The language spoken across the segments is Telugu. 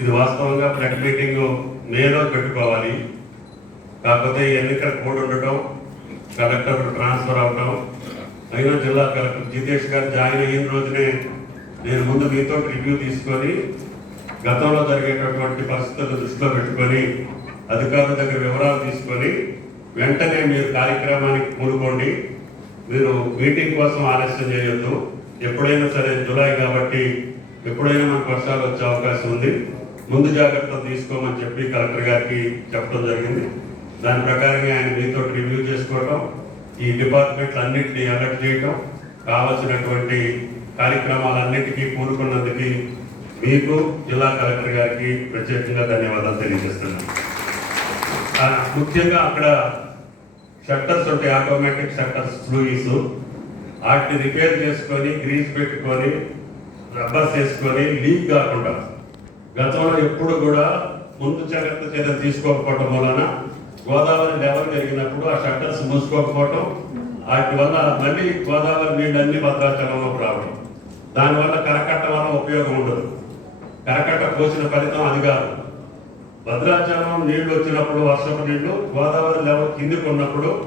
ఇది వాస్తవంగా ఫ్లడ్ మీటింగ్ మేలో పెట్టుకోవాలి. కాకపోతే ఎన్నికల కోడ్ ఉండటం కలెక్టర్ ట్రాన్స్ఫర్ అవటం అయినా జిల్లా కలెక్టర్ జితేష్ గారు జాయిన్ అయిన రోజునే నేను ముందు మీతో రివ్యూ తీసుకొని గతంలో జరిగేటటువంటి పరిస్థితులు దృష్టిలో పెట్టుకొని అధికారుల దగ్గర వివరాలు తీసుకొని వెంటనే మీరు కార్యక్రమానికి పూనుకోండి. మీరు మీటింగ్ కోసం ఆలస్యం చేయొద్దు. ఎప్పుడైనా సరే జులై కాబట్టి ఎప్పుడైనా మనకు వర్షాలు వచ్చే అవకాశం ఉంది. ముందు జాగ్రత్తలు తీసుకోమని చెప్పి కలెక్టర్ గారికి చెప్పడం జరిగింది. దాని ప్రకారంగా ఆయన మీతో రివ్యూ చేసుకోవటం ఈ డిపార్ట్మెంట్లు అన్నింటినీ అలర్ట్ చేయటం కావలసినటువంటి కార్యక్రమాలన్నిటికీ పూనుకున్నందుకు మీకు జిల్లా కలెక్టర్ గారికి ప్రత్యేకంగా ధన్యవాదాలు తెలియజేస్తున్నాను. ముఖ్యంగా అక్కడ షట్టర్స్ ఉంటాయి ఆటోమేటిక్ షట్టర్స్ ఫ్లూయిస్ వాటిని రిపేర్ చేసుకొని గ్రీస్ పెట్టుకొని రబ్బర్స్ వేసుకొని లీక్ కాకుండా గతంలో ఎప్పుడు కూడా ముందు జాగ్రత్త చర్య తీసుకోకపోవటం వలన గోదావరి లెవెల్ పెరిగినప్పుడు ఆ షట్టర్స్ మూసుకోకపోవటం వాటి వల్ల మళ్ళీ గోదావరి నీళ్ళన్నీ భద్రాచలంలోకి రావడం దానివల్ల కరకట్ట వల్ల ఉపయోగం ఉండదు. కరకట్ట పోసిన ఫలితం అది కాదు. భద్రాచలం నీళ్ళు వచ్చినప్పుడు వర్షపు నీళ్ళు గోదావరి లెవెల్ కిందికి ఉన్నప్పుడు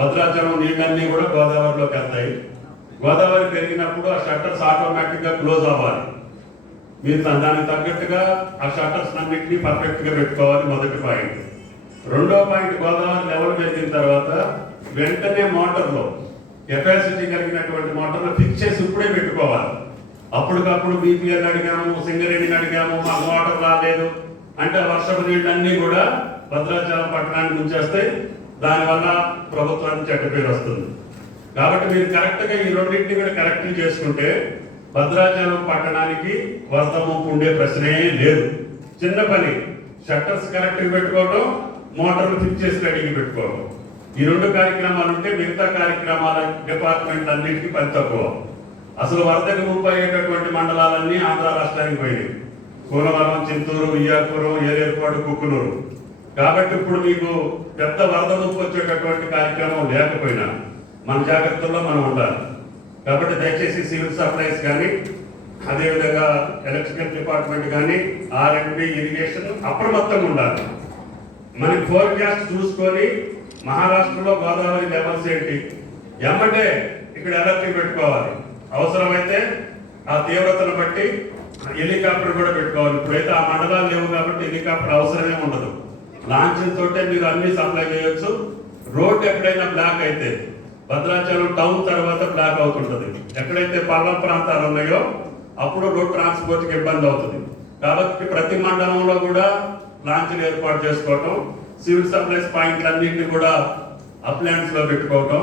భద్రాచలం నీళ్ళన్నీ కూడా గోదావరిలోకి వెళ్తాయి. గోదావరి పెరిగినప్పుడు ఆ షట్టర్స్ ఆటోమేటిక్గా క్లోజ్ అవ్వాలి. మీరు దానికి తగ్గట్టుగా ఆ షటర్స్ అన్నింటినీ పర్ఫెక్ట్గా పెట్టుకోవాలి మొదటి పాయింట్. రెండో పాయింట్ గోదావరి లెవెల్ పెరిగిన తర్వాత వెంటనే మోటార్లో కెపాసిటీ కలిగినటువంటి మోటార్లో ఫిక్స్ చేసి ఇప్పుడే పెట్టుకోవాలి. అప్పటికప్పుడు బీపీఎల్ అడిగాము సింగరేణిని అడిగాము మా మోటార్ రాలేదు. అంటే వర్షపు నీళ్ళన్నీ కూడా భద్రాచలం పట్టణానికి ముంచేస్తాయి దానివల్ల ప్రభుత్వానికి చెడ్డ పేరు వస్తుంది. కాబట్టి మీరు కరెక్ట్గా ఈ రెండింటిని కూడా కరెక్ట్ చేసుకుంటే భద్రాచలం పట్టణానికి వరద ముప్పు ఉండే ప్రశ్నే లేదు. చిన్న పని షట్టర్స్ కరెక్ట్గా పెట్టుకోవడం మోటార్లు ఫిక్స్ చేసి రెడీకి పెట్టుకోవడం ఈ రెండు కార్యక్రమాలు ఉంటే మిగతా కార్యక్రమాల డిపార్ట్మెంట్ అన్నిటికీ పని తక్కువ. అసలు వరదకు ముప్పు అయ్యేటటువంటి మండలాలన్నీ ఆంధ్ర రాష్ట్రానికి పోయినాయి. కూనవరం చింతూరు ఉయ్యాపురం ఏలేర్పాడు కుక్కునూరు. కాబట్టి ఇప్పుడు మీకు పెద్ద వరద ముప్పు వచ్చేటటువంటి కార్యక్రమం లేకపోయినా మన జాగ్రత్తల్లో మనం ఉండాలి. కాబట్టి దయచేసి సివిల్ సప్లైస్ కానీ అదేవిధంగా ఎలక్ట్రికల్ డిపార్ట్మెంట్ కానీ ఆర్ఎండ్బి ఇరిగేషన్ అప్రమత్తంగా ఉండాలి. మనకి ఫోర్కాస్ట్ చూసుకొని మహారాష్ట్రలో గోదావరి లెవెల్స్ ఏంటి? ఎమ్మంటే ఇక్కడ ఎలక్ట్రిక్ పెట్టుకోవాలి. అవసరమైతే ఆ తీవ్రతను బట్టి హెలికాప్టర్ కూడా పెట్టుకోవాలి. ఇప్పుడైతే ఆ మండలాలు లేవు కాబట్టి హెలికాప్టర్ అవసరమే ఉండదు. లాంఛన్ తోటే మీరు అన్ని సప్లై చేయొచ్చు. రోడ్ ఎక్కడైనా బ్లాక్ అయితే భద్రాచలం టౌన్ తర్వాత బ్లాక్ అవుతుంటుంది. ఎక్కడైతే పల్లం ప్రాంతాలు ఉన్నాయో అప్పుడు రోడ్ ట్రాన్స్పోర్ట్కి ఇబ్బంది అవుతుంది. కాబట్టి ప్రతి మండలంలో కూడా లాంచ్లు ఏర్పాటు చేసుకోవటం సివిల్ సప్లైస్ పాయింట్లు అన్నింటినీ కూడా అప్లయన్స్లో పెట్టుకోవటం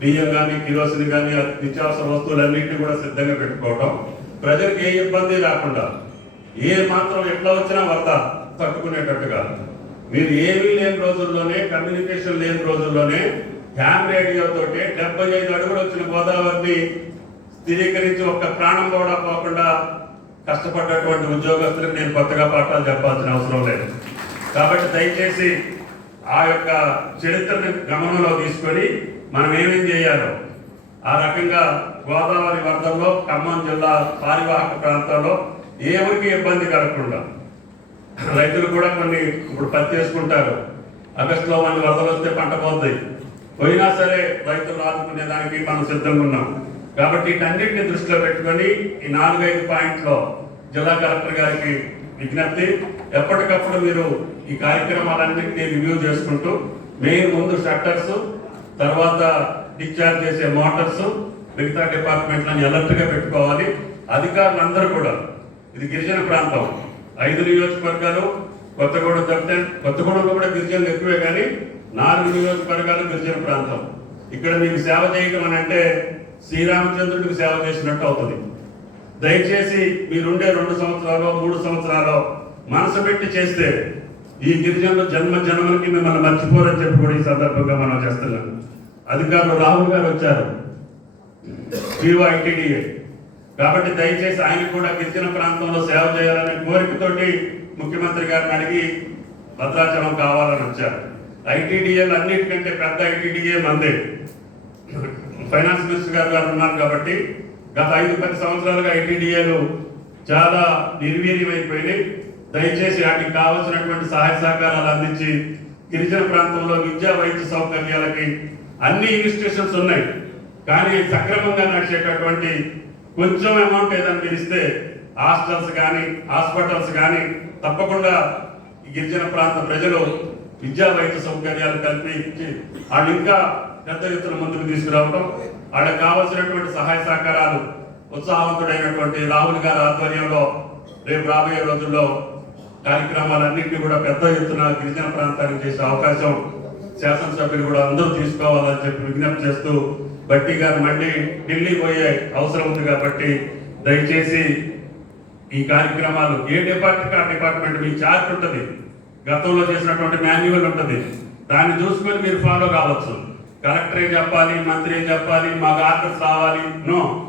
బియ్యం కానీ కిరోసిన్ కానీ నిత్యావసర వస్తువులన్నింటినీ కూడా సిద్ధంగా పెట్టుకోవటం. ప్రజలకు ఏ ఇబ్బంది రాకుండా ఏ మాత్రం ఎట్లా వచ్చినా వరద తట్టుకునేటట్టుగా. మీరు ఏమీ లేని రోజుల్లోనే కమ్యూనికేషన్ లేని రోజుల్లోనే హ్యామ్ రేడియోతో డెబ్బై ఐదు అడుగులు వచ్చిన గోదావరిని స్థిరీకరించి ఒక్క ప్రాణం కూడా పోకుండా కష్టపడ్డటువంటి ఉద్యోగస్తులకు నేను కొత్తగా పాఠాలు చెప్పాల్సిన అవసరం లేదు. కాబట్టి దయచేసి ఆ యొక్క చరిత్రని గమనంలో తీసుకొని మనం ఏమేం చేయాలో ఆ రకంగా గోదావరి వర్గంలో ఖమ్మం జిల్లా పారివాహక ప్రాంతాల్లో ఎవరికి ఇబ్బంది కలగకుండా రైతులు కూడా కొన్ని ఇప్పుడు పత్తి వేసుకుంటారు ఆగస్టులో మన వరదలు వస్తే పంట పోతాయి పోయినా సరే రైతులు ఆదుకునే దానికి మనం సిద్ధంగా ఉన్నాం. కాబట్టి వీటన్నిటిని దృష్టిలో పెట్టుకొని ఈ నాలుగైదు పాయింట్లో జిల్లా కలెక్టర్ గారికి విజ్ఞప్తి ఎప్పటికప్పుడు మీరు ఈ కార్యక్రమాలన్నింటినీ రివ్యూ చేసుకుంటూ మెయిన్ ముందు షట్టర్స్ తర్వాత డిశ్చార్జ్ చేసే మోటార్స్ మిగతా డిపార్ట్మెంట్లను అలర్ట్గా పెట్టుకోవాలి. అధికారులందరూ కూడా ఇది గిరిజన ప్రాంతం ఐదు నియోజకవర్గాలు కొత్తగూడెం తప్పితే కొత్తగూడెంలో కూడా గిరిజనులు ఎక్కువే కానీ నాలుగు నియోజకవర్గాలు గిరిజన ప్రాంతం. ఇక్కడ మీకు సేవ చేయటం అని అంటే శ్రీరామచంద్రుడికి సేవ చేసినట్టు అవుతుంది. దయచేసి మీరుండే రెండు సంవత్సరాలు మూడు సంవత్సరాలు మనసు పెట్టి చేస్తే ఈ గిరిజనులు జన్మ జన్మలకి మిమ్మల్ని మర్చిపోరని చెప్పి కూడా ఈ సందర్భంగా మనం చేస్తున్నాం. అధికారులు రాహుల్ గారు వచ్చారు. ఐటీడీఏ కాబట్టి దయచేసి ఆయన కూడా గిరిజన ప్రాంతంలో సేవ చేయాలనే కోరికతోటి ముఖ్యమంత్రి గారిని అడిగి భద్రాచలం కావాలని వచ్చారు. ఐటీడీఏలు అన్నిటికంటే పెద్ద ఐటీడీఏ మందే. ఫైనాన్స్ మినిస్టర్ గారు గారు ఉన్నారు కాబట్టి గత ఐదు పది సంవత్సరాలుగా ఐటీడీఏలు చాలా నిర్వీర్యమైపోయినాయి. దయచేసి వాటికి కావలసినటువంటి సహాయ సహకారాలు అందించి గిరిజన ప్రాంతంలో విద్యా వైద్య సౌకర్యాలకి అన్ని ఇన్స్టిట్యూషన్స్ ఉన్నాయి. కానీ సక్రమంగా నడిచేటటువంటి కొంచెం అమౌంట్ ఏదైనా మీరు ఇస్తే హాస్టల్స్ కానీ హాస్పిటల్స్ కానీ తప్పకుండా గిరిజన ప్రాంత ప్రజలు విద్యా వైద్య సౌకర్యాలు కల్పించి వాళ్ళు ఇంకా పెద్ద ఎత్తున ముందుకు తీసుకురావడం వాళ్ళకి కావాల్సినటువంటి సహాయ సహకారాలు ఉత్సాహవంతుడైనటువంటి రాహుల్ గారి ఆధ్వర్యంలో రేపు రాబోయే రోజుల్లో కార్యక్రమాలన్నింటినీ కూడా పెద్ద ఎత్తున గిరిజన ప్రాంతానికి చేసే అవకాశం శాసనసభ్యులు కూడా అందరూ తీసుకోవాలని చెప్పి విజ్ఞప్తి చేస్తూ బట్టి గారు మళ్ళీ ఢిల్లీ పోయే అవసరం ఉంది కాబట్టి దయచేసి ఈ కార్యక్రమాలు ఏ డిపార్ట్మెంట్ ఆ డిపార్ట్మెంట్ మీ చార్ట్ ఉంటుంది. గతంలో చేసినటువంటి మాన్యువల్ ఉంటుంది. దాన్ని చూసుకొని మీరు ఫాలో కావచ్చు. కలెక్టర్ ఏం చెప్పాలి మంత్రి ఏం చెప్పాలి మాకు ఆర్డర్స్ రావాలి. నో.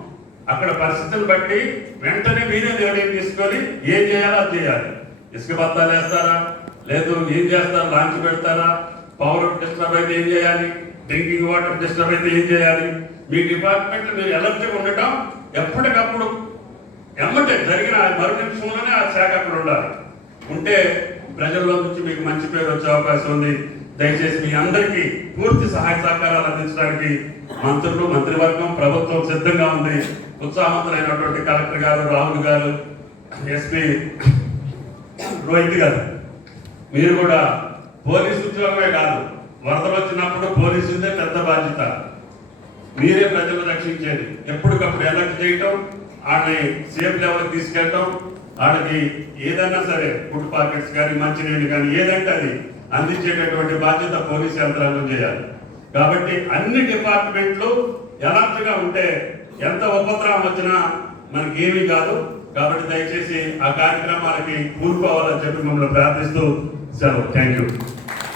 అక్కడ పరిస్థితులు బట్టి వెంటనే మీరే నిర్ణయం తీసుకొని ఏం చేయాలో అది చేయాలి. ఇసుక బత్తాలు వేస్తారా? లేదు ఏం చేస్తారు? లాంచ్ పెడతారా? పవర్ డిస్టర్బ్ అయితే ఏం చేయాలి? డ్రింకింగ్ వాటర్ డిస్టర్బ్ అయితే ఏం చేయాలి? మీ డిపార్ట్మెంట్ మీరు ఎలర్ట్గా ఉండటం ఎప్పటికప్పుడు ఎమ్మటే జరిగిన మరు నిమిషంలోనే ఆ శాఖ అక్కడ ఉండాలి. ఉంటే ప్రజల్లో నుంచి మీకు మంచి పేరు వచ్చే అవకాశం ఉంది. దయచేసి మీ అందరికీ పూర్తి సహాయ సహకారాలు అందించడానికి మంత్రులు మంత్రివర్గం ప్రభుత్వం సిద్ధంగా ఉంది. ఉత్సాహవంతులైనటువంటి కలెక్టర్ గారు రాహుల్ గారు ఎస్పీ రోహిత్ గారు. మీరు కూడా పోలీసు ఉద్యోగమే కాదు వరదలు వచ్చినప్పుడు పోలీసుదే పెద్ద బాధ్యత. మీరే ప్రజలు రక్షించేది. ఎప్పటికప్పుడు ఎలక్ట్ చేయటం వాళ్ళని సేఫ్ లెవెల్ తీసుకెళ్ళటం వాళ్ళకి ఏదైనా సరే ఫుడ్ పాకెట్స్ కానీ మంచినీళ్ళు కానీ ఏదంటే అది అందించేటటువంటి బాధ్యత పోలీస్ యంత్రాంగం చేయాలి. కాబట్టి అన్ని డిపార్ట్మెంట్లు ఎలర్ట్గా ఉంటే ఎంత ఉపద్రవం వచ్చినా మనకి ఏమీ కాదు. కాబట్టి దయచేసి ఆ కార్యక్రమాలకి కూరుకోవాలని చెప్పి మమ్మల్ని ప్రార్థిస్తూ సెలవు. Thank you.